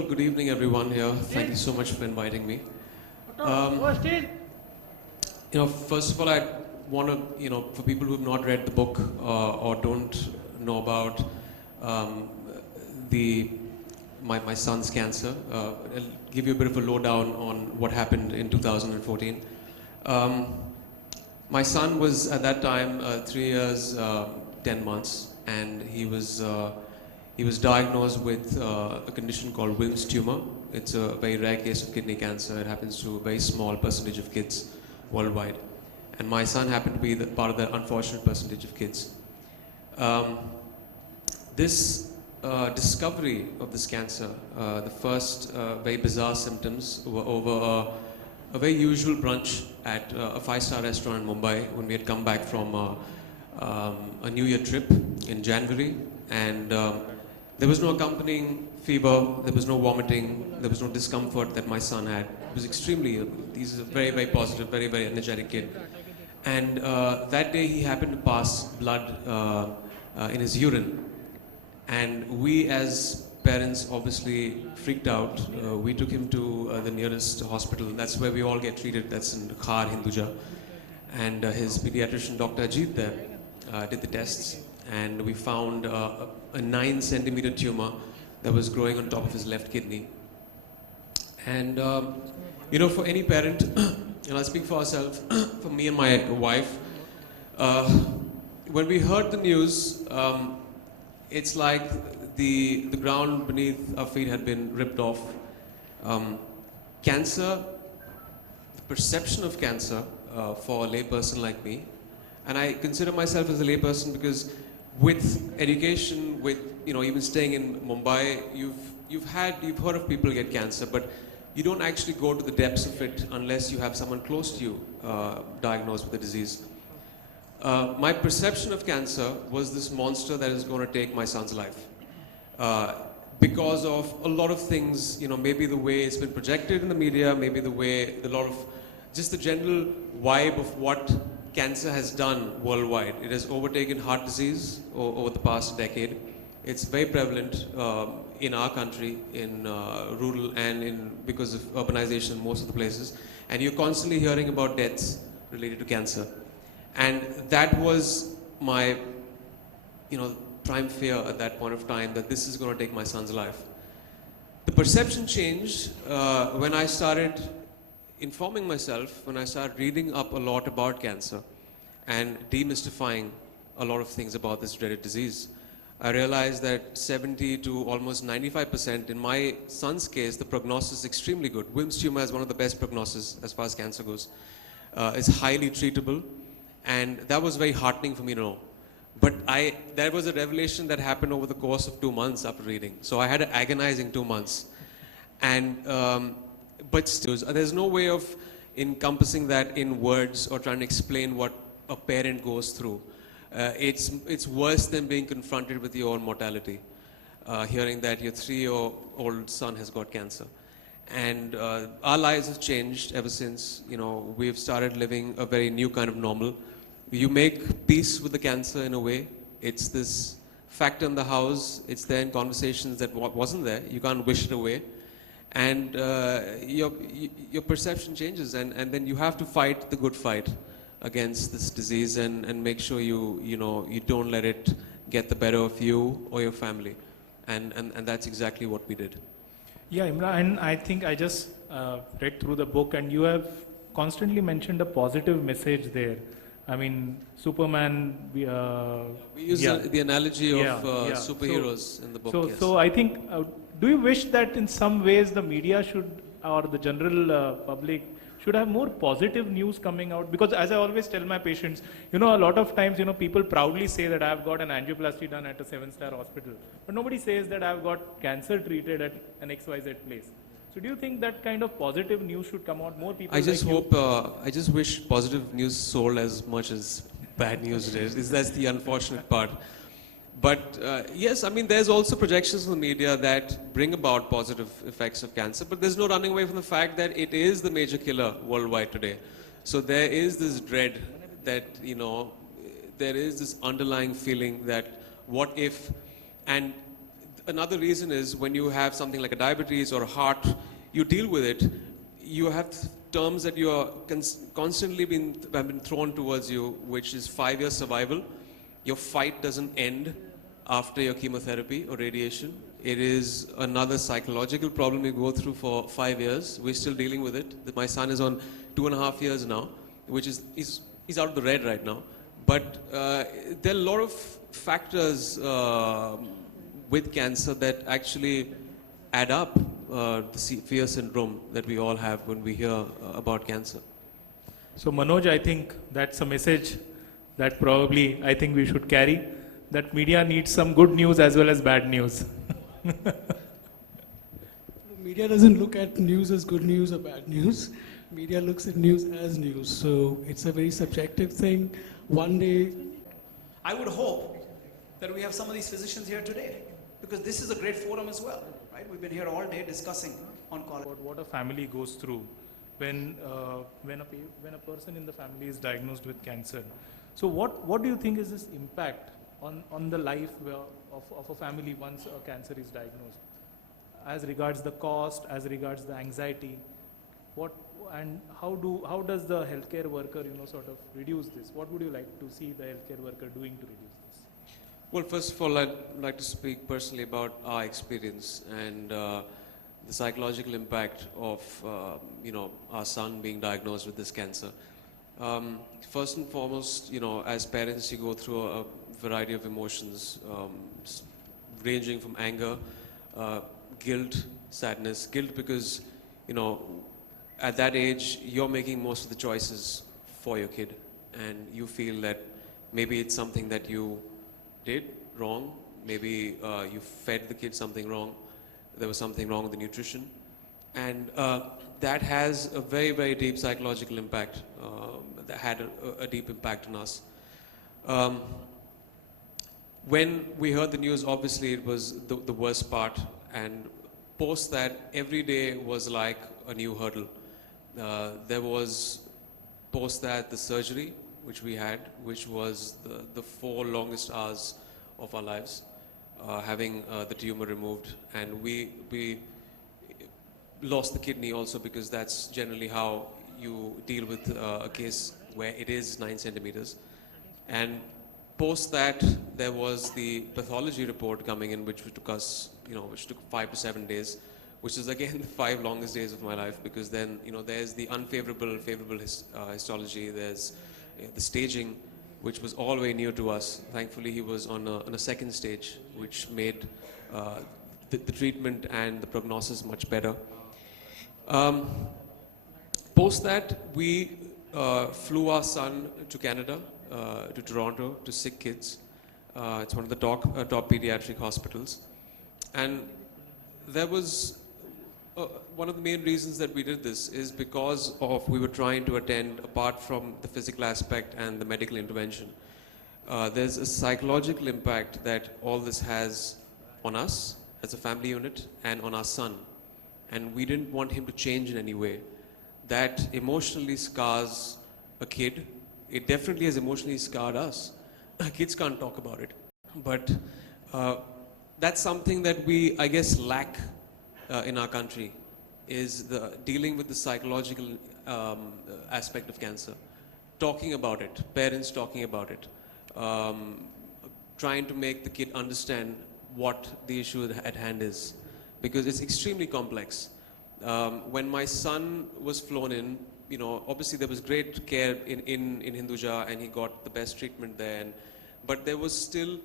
all, good evening, everyone here. Thank you so much for inviting me. First of all, I want to, for people who have not read the book or don't know about my son's cancer, I'll give you a bit of a lowdown on what happened in 2014. My son was at that time 3 years, 10 months, and he was diagnosed with a condition called Wilms tumor. It's a very rare case of kidney cancer. It happens to a very small percentage of kids worldwide. And my son happened to be part of that unfortunate percentage of kids. This discovery of this cancer, the first very bizarre symptoms were over a very usual brunch at a 5-star restaurant in Mumbai when we had come back from a New Year trip in January. And there was no accompanying fever, there was no vomiting, there was no discomfort that my son had. He was extremely ill. He's a very, very positive, very, very energetic kid. And that day he happened to pass blood in his urine. And we as parents obviously freaked out. We took him to the nearest hospital. That's where we all get treated. That's in Khar, Hinduja. And his pediatrician, Dr. Ajit there, did the tests. And we found a 9-centimeter tumor that was growing on top of his left kidney. And, for any parent, and I'll speak for ourselves, for me and my wife, when we heard the news, it's like the ground beneath our feet had been ripped off. Cancer, the perception of cancer for a layperson like me, and I consider myself as a layperson because with education, with even staying in Mumbai, you've heard of people get cancer, but you don't actually go to the depths of it unless you have someone close to you diagnosed with the disease. My perception of cancer was this monster that is going to take my son's life. Because of a lot of things, maybe the way it's been projected in the media, maybe just the general vibe of what cancer has done worldwide. It has overtaken heart disease over the past decade. It's very prevalent in our country, in rural and because of urbanization in most of the places. And you're constantly hearing about deaths related to cancer. And that was my, prime fear at that point of time, that this is going to take my son's life. The perception changed when I started informing myself, when I started reading up a lot about cancer and demystifying a lot of things about this dreaded disease. I realized that 70 to almost 95%, in my son's case, the prognosis is extremely good. Wilms tumor has one of the best prognosis as far as cancer goes. It's highly treatable, and that was very heartening for me to know. But that was a revelation that happened over the course of 2 months after reading. So I had an agonizing 2 months. And but still, there's no way of encompassing that in words or trying to explain what a parent goes through. It's worse than being confronted with your own mortality, hearing that your 3-year-old son has got cancer. And our lives have changed ever since. We've started living a very new kind of normal. You make peace with the cancer in a way. It's this factor in the house. It's there in conversations that wasn't there. You can't wish it away. And your perception changes, and then you have to fight the good fight against this disease and make sure you don't let it get the better of you or your family. And that's exactly what we did. Yeah, Emraan, I think I just read through the book, and you have constantly mentioned a positive message there. I mean, Superman. We use the analogy of superheroes in the book. Yes. So I think, do you wish that in some ways the media should, or the general public should have more positive news coming out? Because as I always tell my patients, a lot of times, people proudly say that I've got an angioplasty done at a 7-star hospital, but nobody says that I've got cancer treated at an XYZ place. So do you think that kind of positive news should come out? More people. I just wish positive news sold as much as bad news did. That's the unfortunate part. But yes, there's also projections in the media that bring about positive effects of cancer, but there's no running away from the fact that it is the major killer worldwide today. So there is this dread that, there is this underlying feeling that what if, and another reason is when you have something like a diabetes or a heart, you deal with it. You have terms that you are constantly have been thrown towards you, which is 5 years survival. Your fight doesn't end after your chemotherapy or radiation. It is another psychological problem you go through for 5 years. We're still dealing with it. My son is on 2.5 years now, which is he's out of the red right now. But there are a lot of factors with cancer that actually add up the fear syndrome that we all have when we hear about cancer. So Manoj, I think that's a message that probably I think we should carry, that media needs some good news as well as bad news. Media doesn't look at news as good news or bad news. Media looks at news as news. So it's a very subjective thing. One day, I would hope that we have some of these physicians here today, because this is a great forum as well, right? We've been here all day discussing on colorectal. What a family goes through when a person in the family is diagnosed with cancer. So what do you think is this impact on the life of a family once a cancer is diagnosed, as regards the cost, as regards the anxiety? How does the healthcare worker sort of reduce this? What would you like to see the healthcare worker doing to reduce this? Well, first of all, I'd like to speak personally about our experience and the psychological impact of our son being diagnosed with this cancer. First and foremost, as parents, you go through a variety of emotions, ranging from anger, guilt, sadness. Guilt because, at that age, you're making most of the choices for your kid, and you feel that maybe it's something that you did wrong, maybe you fed the kid something wrong, there was something wrong with the nutrition, and that has a very, very deep psychological impact, that had a deep impact on us. When we heard the news, obviously it was the worst part, and post that, every day was like a new hurdle. There was post that the surgery which we had, which was the 4 longest hours of our lives, having the tumor removed, and we lost the kidney also, because that's generally how you deal with a case where it is 9 centimeters. And post that, there was the pathology report coming in, which took us, which took 5 to 7 days, which is again the 5 longest days of my life, because then, there's the unfavorable, favorable histology, there's the staging, which was all very new to us. Thankfully, he was on a second stage, which made the treatment and the prognosis much better. Post that, we flew our son to Canada, to Toronto, to Sick Kids. It's one of the top pediatric hospitals. And there was one of the main reasons that we did this is because we were trying to attend, apart from the physical aspect and the medical intervention, there's a psychological impact that all this has on us as a family unit and on our son. And we didn't want him to change in any way. That emotionally scars a kid. It definitely has emotionally scarred us. Kids can't talk about it. But that's something that we, I guess, lack in our country, is dealing with the psychological aspect of cancer. Talking about it, parents talking about it, trying to make the kid understand what the issue at hand is, because it's extremely complex. When my son was flown in, obviously there was great care in Hinduja, and he got the best treatment there. But there was still,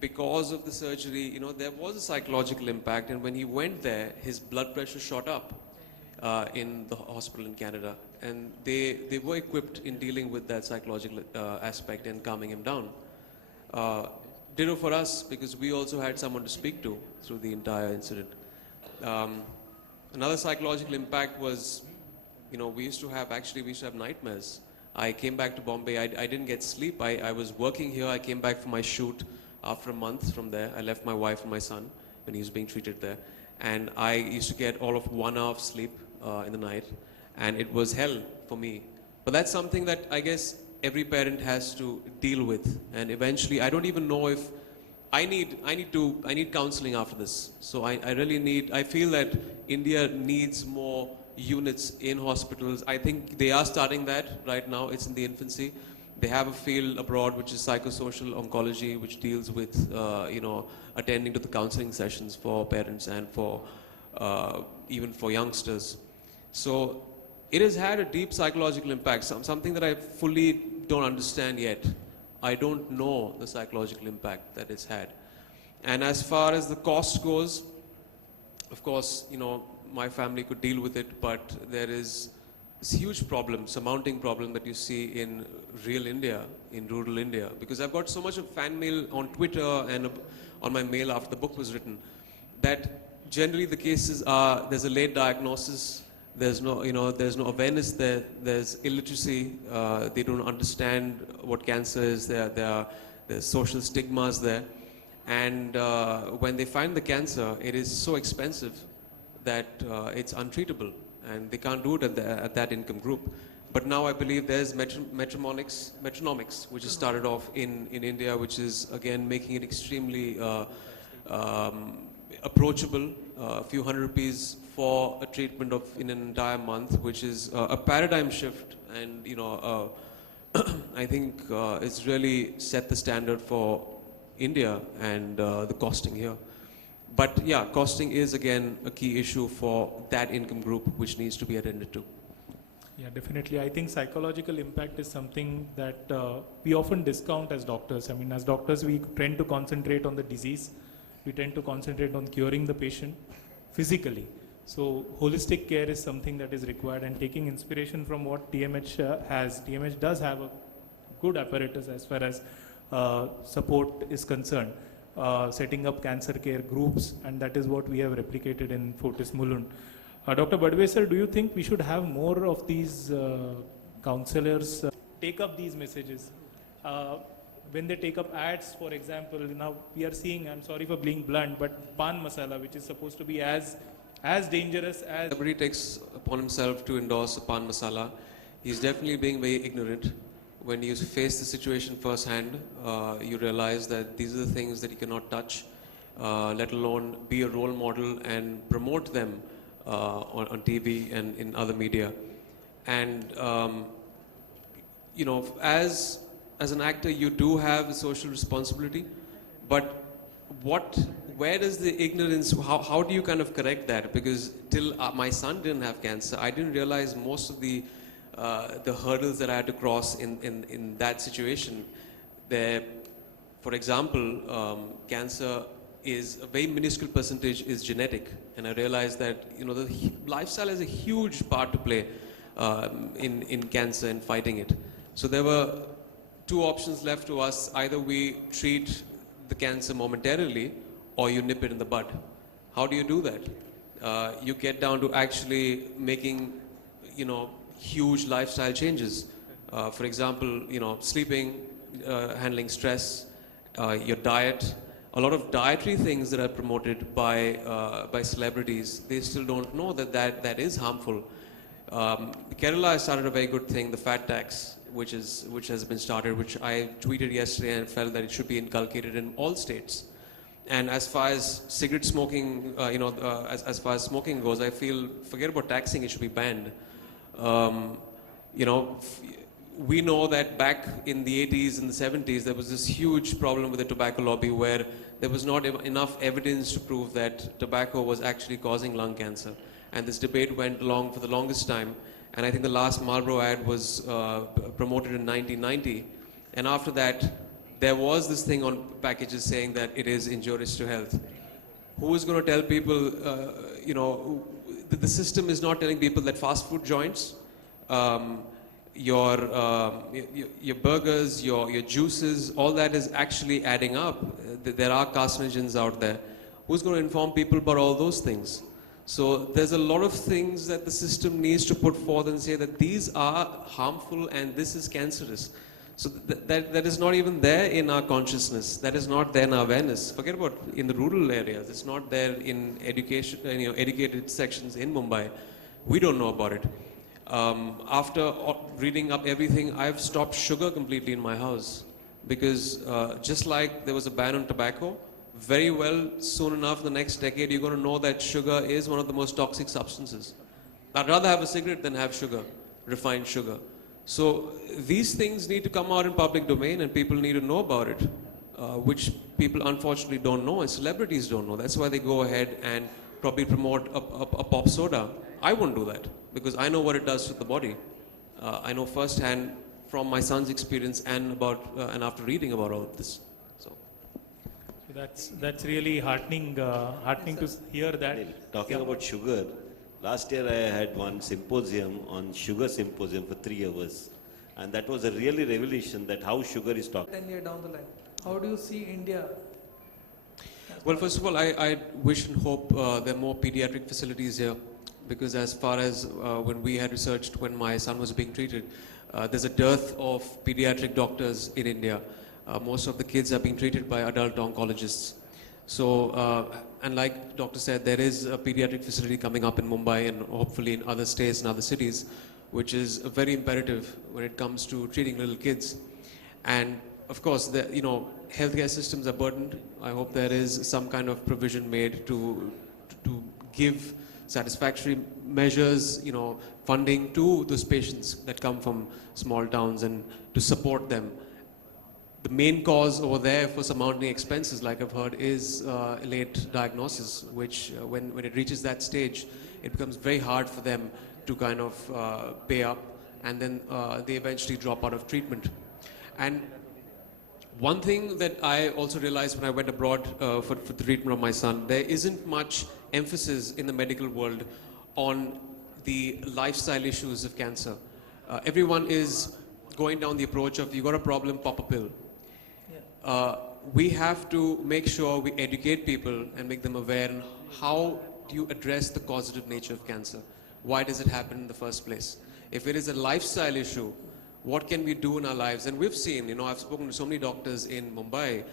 because of the surgery, there was a psychological impact. And when he went there, his blood pressure shot up in the hospital in Canada. And they were equipped in dealing with that psychological aspect and calming him down. Ditto for us, because we also had someone to speak to through the entire incident. Another psychological impact was, we used to have nightmares. I came back to Bombay, I didn't get sleep. I was working here, I came back from my shoot after a month from there. I left my wife and my son when he was being treated there. And I used to get all of 1 hour of sleep in the night. And it was hell for me. But that's something that I guess every parent has to deal with. And eventually, I don't even know if I need counseling after this. So I feel that India needs more units in hospitals. I think they are starting that right now. It's in the infancy. They have a field abroad which is psychosocial oncology, which deals with, attending to the counseling sessions for parents and for, even for youngsters. So it has had a deep psychological impact, something that I fully don't understand yet. I don't know the psychological impact that it's had. And as far as the cost goes, of course, my family could deal with it, but there is this huge problem, surmounting problem that you see in real India, in rural India. Because I've got so much of fan mail on Twitter and on my mail after the book was written, that generally the cases are, there's a late diagnosis, there's no awareness there, there's illiteracy, they don't understand what cancer is, there's social stigmas there. And when they find the cancer, it is so expensive that it's untreatable, and they can't do it at that income group. But now I believe there's metronomics, which has started off in India, which is again making it extremely approachable. A few hundred rupees for a treatment in an entire month, which is a paradigm shift, and I think it's really set the standard for India and the costing here. But yeah, costing is again a key issue for that income group, which needs to be attended to. Yeah, definitely. I think psychological impact is something that we often discount as doctors. I mean, as doctors, we tend to concentrate on the disease. We tend to concentrate on curing the patient physically. So holistic care is something that is required, and taking inspiration from what TMH has. TMH does have a good apparatus as far as support is concerned, setting up cancer care groups, and that is what we have replicated in Fortis Mulund. Dr. Badwesar, do you think we should have more of these counselors take up these messages? When they take up ads, for example, now we are seeing, I'm sorry for being blunt, but pan masala, which is supposed to be as dangerous as... Everybody takes upon himself to endorse a pan masala. He's definitely being very ignorant. When you face the situation firsthand, you realize that these are the things that you cannot touch, let alone be a role model and promote them on TV and in other media. And, as an actor, you do have a social responsibility, but where does the ignorance, how do you kind of correct that? Because till my son didn't have cancer, I didn't realize most of the hurdles that I had to cross in that situation. There, for example, cancer is a very minuscule percentage is genetic, and I realized that the lifestyle has a huge part to play in cancer and fighting it. So there were two options left to us: either we treat the cancer momentarily, or you nip it in the bud. How do you do that? You get down to actually making, huge lifestyle changes. For example, sleeping, handling stress, your diet. A lot of dietary things that are promoted by celebrities, they still don't know that is harmful. Kerala started a very good thing, the fat tax, which has been started, which I tweeted yesterday and felt that it should be inculcated in all states. And as far as cigarette smoking, as far as smoking goes, I feel, forget about taxing, it should be banned. We know that back in the 80s and the 70s, there was this huge problem with the tobacco lobby where there was not enough evidence to prove that tobacco was actually causing lung cancer. And this debate went along for the longest time. And I think the last Marlboro ad was promoted in 1990. And after that, there was this thing on packages saying that it is injurious to health. Who is going to tell people, the system is not telling people that fast food joints, your burgers, your juices, all that is actually adding up. There are carcinogens out there. Who's going to inform people about all those things? So there's a lot of things that the system needs to put forth and say that these are harmful and this is cancerous. So that is not even there in our consciousness. That is not there in our awareness. Forget about in the rural areas. It's not there in education, educated sections in Mumbai. We don't know about it. After reading up everything, I've stopped sugar completely in my house. because just like there was a ban on tobacco, very well soon enough, the next decade, you're going to know that sugar is one of the most toxic substances. I'd rather have a cigarette than have sugar, refined sugar. So these things need to come out in public domain and people need to know about it, which people unfortunately don't know and celebrities don't know. That's why they go ahead and probably promote a pop soda. I won't do that because I know what it does to the body. I know firsthand from my son's experience and and after reading about all of this. So That's really heartening to hear that. Talking about sugar, last year I had one symposium on sugar symposium for 3 hours. And that was a really revelation that how sugar is talked. 10 years down the line, how do you see India? well, first of all, I wish and hope there are more pediatric facilities here, because as far as when we had researched when my son was being treated, there's a dearth of pediatric doctors in India. Most of the kids are being treated by adult oncologists. So, and like doctor said, there is a pediatric facility coming up in Mumbai and hopefully in other states and other cities, which is very imperative when it comes to treating little kids. And of course, healthcare systems are burdened. I hope there is some kind of provision made to give satisfactory measures, funding to those patients that come from small towns and to support them. The main cause over there for surmounting expenses, like I've heard, is late diagnosis, which when it reaches that stage, it becomes very hard for them to kind of pay up, and then they eventually drop out of treatment. And one thing that I also realized when I went abroad for the treatment of my son, there isn't much emphasis in the medical world on the lifestyle issues of cancer. Everyone is going down the approach of, you got a problem, pop a pill. We have to make sure we educate people and make them aware on how do you address the causative nature of cancer. Why does it happen in the first place? If it is a lifestyle issue, what can we do in our lives? And we've seen, I've spoken to so many doctors in Mumbai,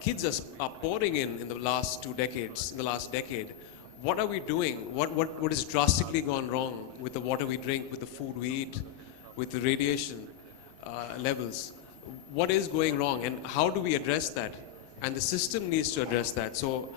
kids are pouring in the last 2 decades, in the last decade. What are we doing? What has drastically gone wrong with the water we drink, with the food we eat, with the radiation levels? What is going wrong and how do we address that? And the system needs to address that. So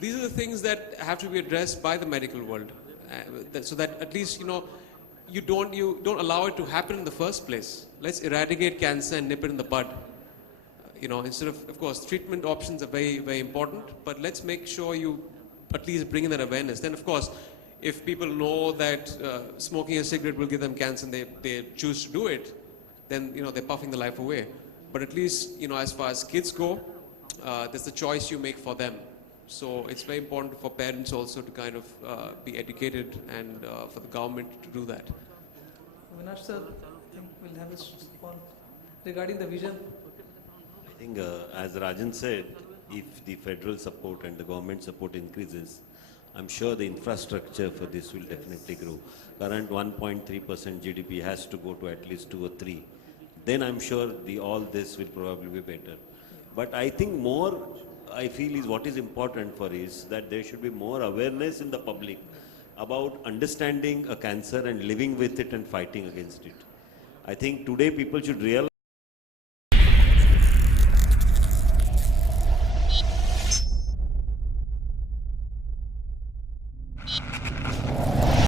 these are the things that have to be addressed by the medical world, so that at least, you don't allow it to happen in the first place. Let's eradicate cancer and nip it in the bud. Instead of course, treatment options are very, very important, but let's make sure you at least bring in that awareness. Then, of course, if people know that smoking a cigarette will give them cancer and they choose to do it, then, they're puffing the life away. But at least, as far as kids go, there's the choice you make for them. So it's very important for parents also to kind of be educated and for the government to do that. Avinash sir, I think we'll have this call regarding the vision. I think as Rajan said, if the federal support and the government support increases, I'm sure the infrastructure for this will definitely grow. Current 1.3% GDP has to go to at least 2 or 3. Then I'm sure all this will probably be better. But I think more, I feel is what is important for is that there should be more awareness in the public about understanding a cancer and living with it and fighting against it. I think today people should realize